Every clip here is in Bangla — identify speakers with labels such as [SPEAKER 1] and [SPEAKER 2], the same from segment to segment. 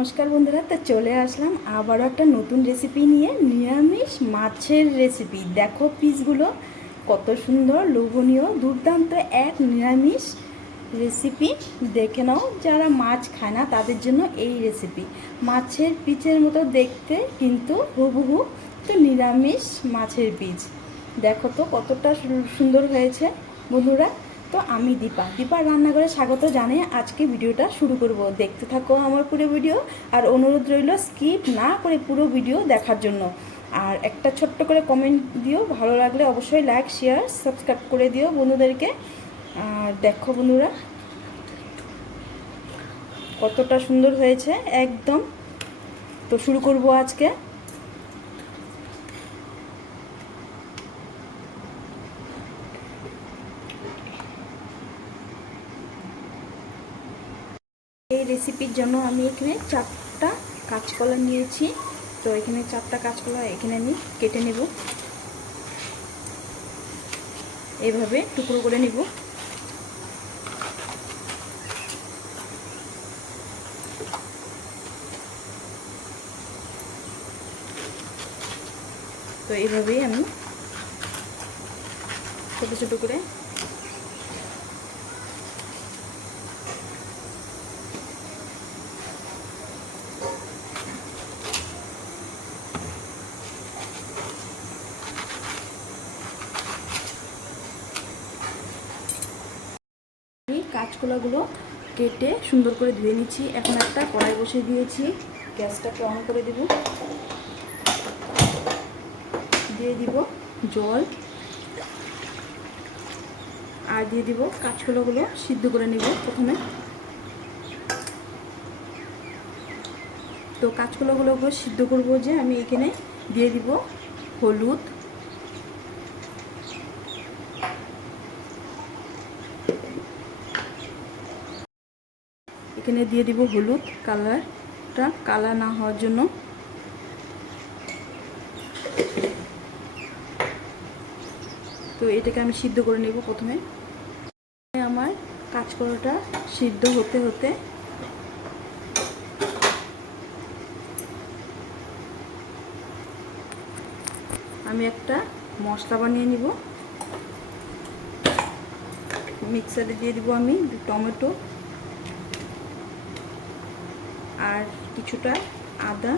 [SPEAKER 1] নমস্কার বন্ধুরা, তো চলে আসলাম আবারও একটা নতুন রেসিপি নিয়ে, নিরামিষ মাছের রেসিপি দেখো পিসগুলো কত সুন্দর, লোভনীয়, দুর্দান্ত এক নিরামিষ রেসিপি দেখে নাও যারা মাছ খায় না, তাদের জন্য এই রেসিপি মাছের পিচের মতো দেখতে, কিন্তু হুবহু তো নিরামিষ মাছের পিচ। দেখো তো কতটা সুন্দর হয়েছে। বন্ধুরা তো আমি দীপা। দীপা রান্নাঘরে স্বাগত জানিয়ে আজকে ভিডিওটা শুরু করব। দেখতে থাকো আমার পুরো ভিডিও। আর অনুরোধ রইল, স্কিপ না করে পুরো ভিডিও দেখার জন্য। আর একটা ছোট্ট করে কমেন্ট দিও, ভালো লাগলে অবশ্যই লাইক শেয়ার সাবস্ক্রাইব করে দিও বন্ধুদেরকে। আর দেখো বন্ধুরা, কতটা সুন্দর হয়েছে, একদম। তো শুরু করব আজকে এই রেসিপির জন্য আমি এখানে চারটা কাঁচকলা নিয়েছি। তো এখানে চারটা কাঁচকলা এখানে আমি কেটে নেব। এইভাবে টুকরো করে নিব। তো এইভাবেই আমি ছোটো ছোটো করে আমি কাঁচকলাগুলো কেটে সুন্দর করে ধুয়ে নিচ্ছি। এখন একটা কড়াই বসিয়ে দিয়েছি। গ্যাসটাকে অন করে দেব। দিয়ে দিব জল। আর দিয়ে দিব কাঁচকলাগুলো সিদ্ধ করে নেব প্রথমে। তো কাঁচকলাগুলো সিদ্ধ করব যে আমি এখানে দিয়ে দিব হলুদ এখানে দিয়ে দিব হলুদ কালারটা, কালার না হওয়ার জন্য। তো এটাকে আমি সিদ্ধ করে নেব প্রথমে। আমার কাঁচকলাটা সিদ্ধ হতে হতে আমি একটা মশলা বানিয়ে নিব। মিক্সারে দিয়ে দিব আমি টমেটো আর কিছুটা আদা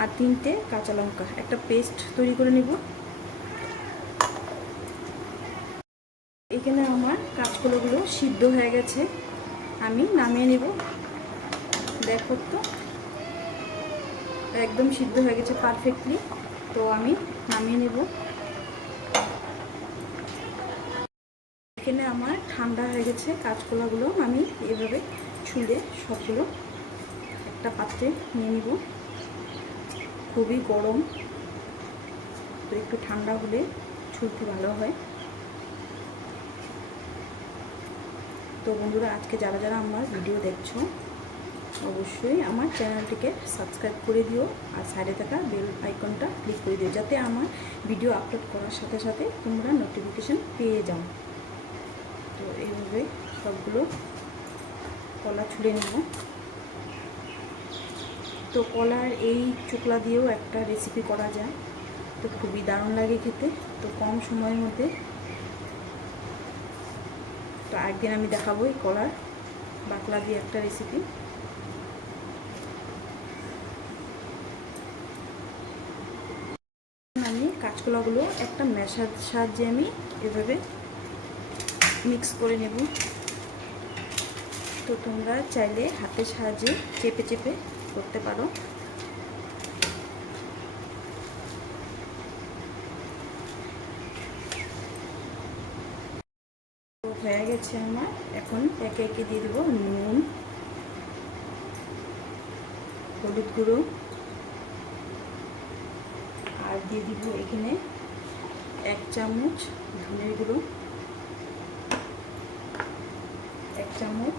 [SPEAKER 1] আর তিনটে কাঁচা লঙ্কা। একটা পেস্ট তৈরি করে নেব। এখানে আমার কাঁচকলাগুলো সিদ্ধ হয়ে গেছে। আমি নামিয়ে নেব। দেখো তো, একদম সিদ্ধ হয়ে গেছে পারফেক্টলি তো আমি নামিয়ে নেব। এখানে আমার ঠান্ডা হয়ে গেছে কাঁচকলাগুলো। আমি এভাবে ছুঁড়ে সবগুলো একটা পাত্রে নিয়ে নিব। খুবই গরম, তো একটু ঠান্ডা হলে ছুলতে ভালো হয়। তো বন্ধুরা, আজকে যারা যারা আমার ভিডিও দেখছ, অবশ্যই আমার চ্যানেলটিকে সাবস্ক্রাইব করে দিও আর সাইডে থাকা বেল আইকনটা ক্লিক করে দিও, যাতে আমার ভিডিও আপলোড করার সাথে সাথে তোমরা নোটিফিকেশান পেয়ে যাও। তো এইভাবে সবগুলো কলা ছুলে নেব। তো কলার এই চোকলা দিয়েও একটা রেসিপি করা যায়। তো খুবই দারুণ লাগে খেতে। তো কম সময়ের মধ্যে তো একদিন আমি দেখাবো এই কলার বাকলা দিয়ে একটা রেসিপি আমি কাঁচকলাগুলো একটা মেশার সাহায্যে আমি এভাবে মিক্স করে নেব। তো তোমরা চাইলে হাতের সাহায্যে চেপে চেপে করতে পারো। হয়ে গেছে আমার। এখন একে একে দিয়ে দেবো নুন, হলুদ গুঁড়ো। আর দিয়ে দিব এখানে এক চামচ ধনের গুঁড়ো, এক চামচ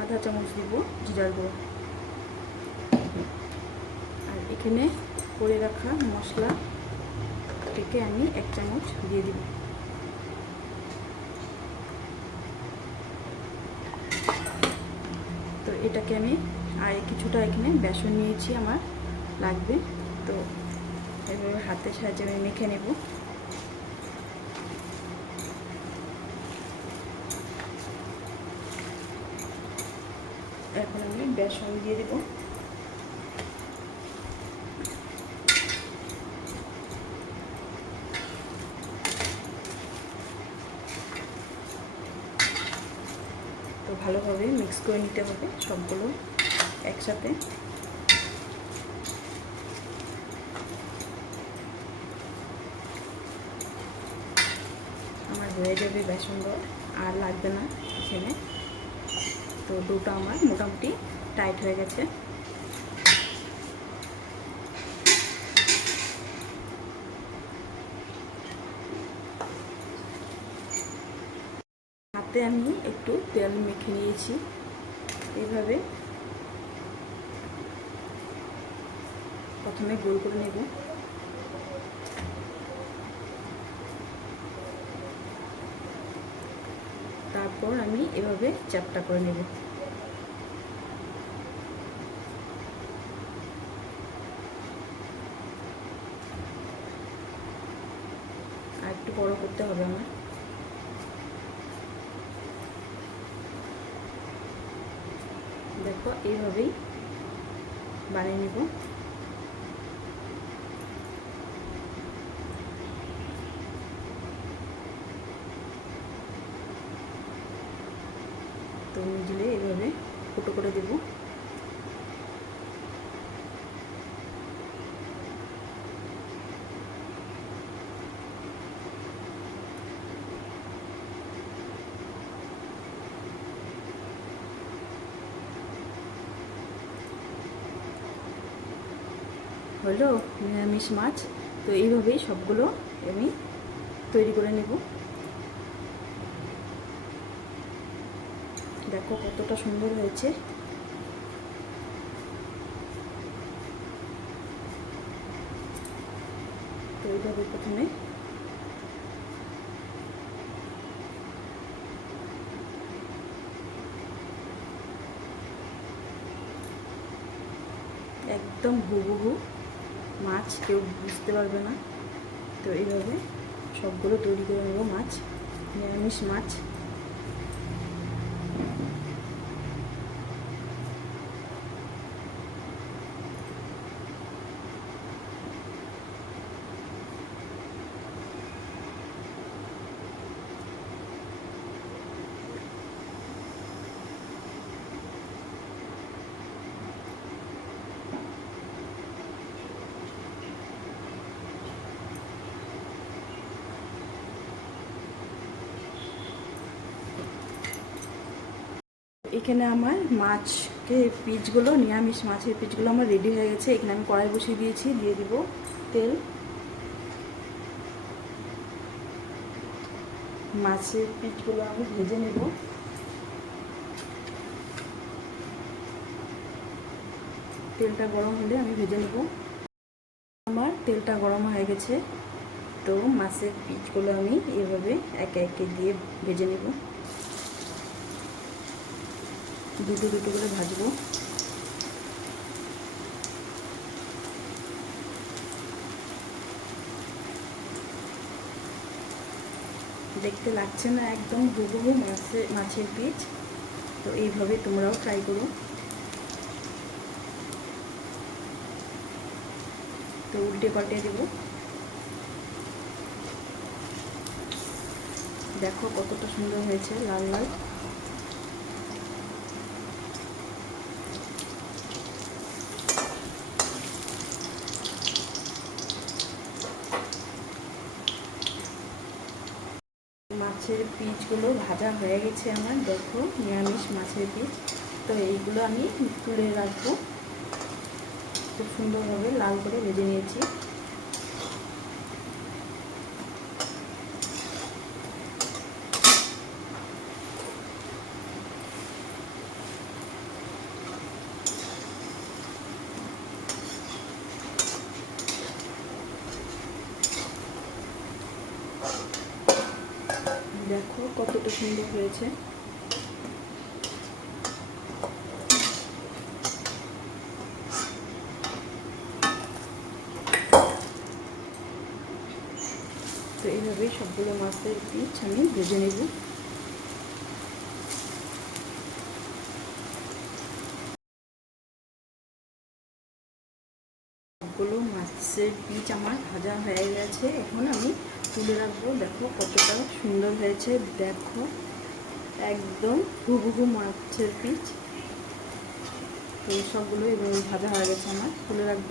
[SPEAKER 1] আধা চামচ দিব জিরার গুঁড়ো। আর এখানে করে রাখা মশলা থেকে আমি এক চামচ দিয়ে দিব। এটাকে আমি আর কিছুটা এখানে বেসন নিয়েছি আমার, লাগবে। তো এভাবে হাতের সাহায্যে আমি মেখে নেব। এখন আমি বেসন দিয়ে দেবো। তো ভালোভাবে মিক্স করে নিতে হবে সবগুলো একসাথে। আমার হয়ে যাবে বেসন আর লাগবে না এখানে। তো দুটো আমার মোটামুটি টাইট হয়ে গেছে। হাতে আমি একটু তেল মেখে নিয়েছি, এইভাবে। প্রথমে গোল করে নেব। তারপর আমি এভাবে চ্যাপটা করে নেব। একটু বড় করতে হবে আমার। দেখো, এইভাবেই বানিয়ে নিব। তো মিডিলে এইভাবে ফুটো করে দেব। হলো নিরামিষ মাছ। তো এইভাবেই সবগুলো আমি তৈরি করে নেব। দেখো কতটা সুন্দর হয়েছে। তো এইভাবে প্রথমে একদম হুবহু মাছ কেউ বুঝতে পারবে না। তো এইভাবে সবগুলো তৈরি করে নেব মাছ নিরামিষ মাছ। এখানে আমার মাছকে পিসগুলো নিরামিষ মাছের পিসগুলো আমার রেডি হয়ে গেছে। এখানে আমি কড়াই বসিয়ে দিয়েছি, দিয়ে দিব তেল। মাছের পিসগুলো আমি ভেজে নেব। তেলটা গরম হলে আমি ভেজে নেব। আমার তেলটা গরম হয়ে গেছে, তো মাছের পিসগুলো আমি এভাবে একে একে দিয়ে ভেজে নেব। দুটো দুটো করে ভাজবো। দেখতে লাগছে না একদম হুবহু মাছের মাছের পিচ, তো এইভাবে তোমরাও ট্রাই করো। তো উল্টে পাল্টে দেব। দেখো কতটা সুন্দর হয়েছে লাল লাল। মাছের পিসগুলো ভাজা হয়ে গেছে আমার, দেখো, নিরামিষ মাছের পিস তো এইগুলো আমি তুলে রাখব। খুব সুন্দরভাবে লাল করে ভেজে নিয়েছি। কতটা সুন্দর হয়েছে? তো এইভাবেই সবগুলো মাছের পিচ আমি ভেজে নেব। সবগুলো মাছের পিচ আমার ভাজা হয়ে গেছে। এখন আমি তুলে রাখব। দেখো কতটা সুন্দর হয়েছে, দেখো। একদম হুবহু মাছের পিচ। তো সবগুলো এবং ভাজা হয়ে গেছে আমার, তুলে রাখব।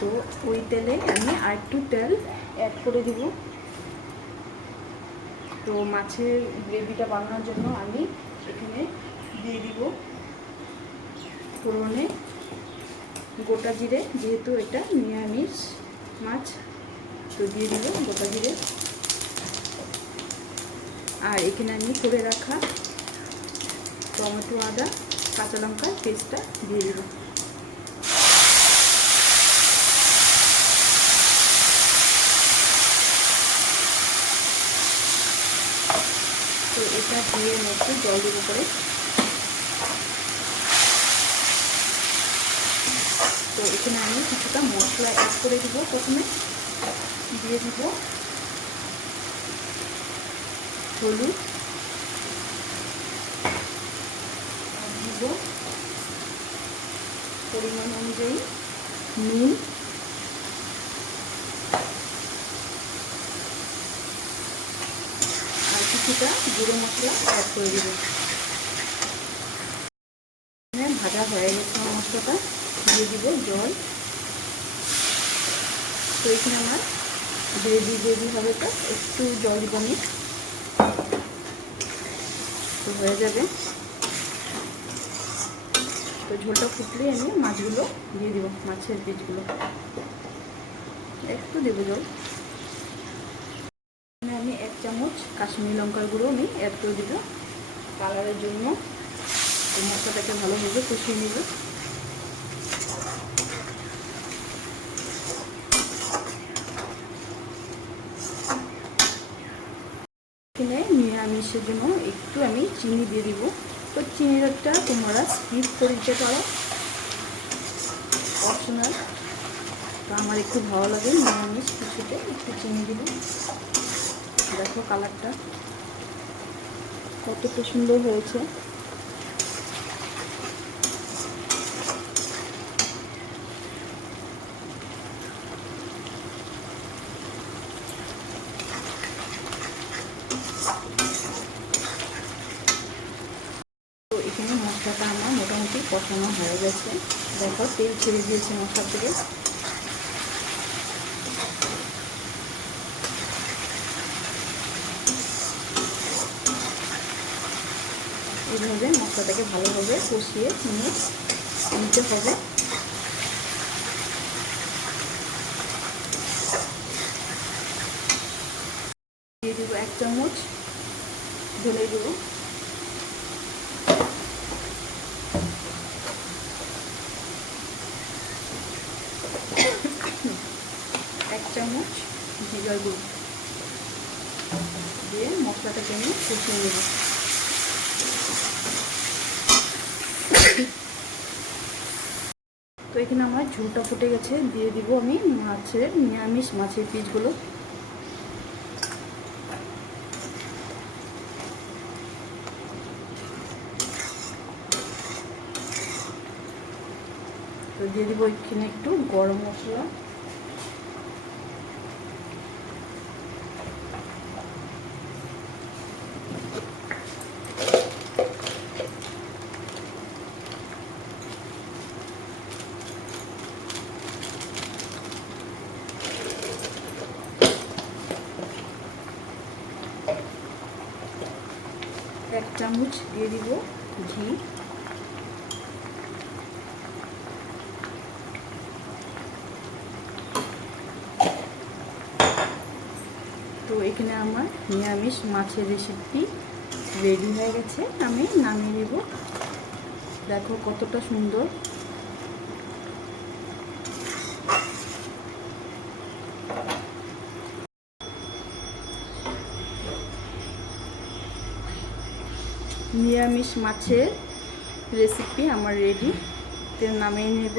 [SPEAKER 1] তো ওই তেলে আমি আর একটু তেল অ্যাড করে দিব। তো মাছের গ্রেভিটা বানানোর জন্য আমি এখানে দিয়ে দিব। ফোড়নে গোটা জিরে, যেহেতু এটা নিরামিষ মাছ, তো দিয়ে দিব গোটা জিরে। আর এখানে আমি করে রাখা টমেটো, আদা, কাঁচা লঙ্কার পেস্টটা দিয়ে দিব। তো এটা দিয়ে মধ্যে জল দেবো করে তো এখানে আমি কিছুটা মশলা অ্যাড করে দিব। প্রথমে দিয়ে দিব হলুদ। দিব পরিমাণ অনুযায়ী নুন। আর কিছুটা গুঁড়ো মশলা অ্যাড করে দেবো এখানে ভাজা হয়ে গেছে আমার মশলাটা দিয়ে দিব জল। তো এখানে আমার গ্রেভি গ্রেভি হবে তো, একটু জল দিব। তো হয়ে যাবে। তো ঝোলটা ফুটলে আমি মাছগুলো দিয়ে দিব, মাছের বীজগুলো একটু দেবো জল। আমি এক চামচ কাশ্মীরি লঙ্কার গুঁড়ো আমি অ্যাড করে দিব। কালারের জন্য মশলাটাকে ভালোভাবে কষিয়ে নেব। এখানে সেজন্য জন্য একটু আমি চিনি দিয়ে দিব। তো চিনিটা তোমরা স্কিপ করে দিতে পারো। অপশনাল তো আমার একটু ভালো লাগে নিরামিষ কিছুতে একটু চিনি দিব। দেখো কালারটা কতটা সুন্দর হয়েছে তো এখানে মশলাটা আমার মোটামুটি কষানো হয়ে গেছে দেখো তেল ছেড়ে দিয়েছে মশলা থেকে। এইভাবে মশলাটাকে ভালোভাবে কষিয়ে নিয়ে নিতে হবে দিয়ে দেবো এক চামচ ঢেলে দেবো এক চামচ জিরার গুঁড়ো দিয়ে মশলাটাকে আমি কষিয়ে নেব। তো এখানে আমার ঝোলটা ফুটে গেছে, দিয়ে দিব আমি মাছের নিরামিষ মাছের পিসগুলো। তো দিয়ে দিব এখানে একটু গরম মশলা এক চামচ দিয়ে দিব ঘি। তো এখানে আমার নিরামিষ মাছের রেসিপি রেডি হয়ে গেছে। আমি নামিয়ে নেব। দেখো কতটা সুন্দর। নিরামিষ মাছের রেসিপি আমার রেডি তেল নামিয়ে নেব।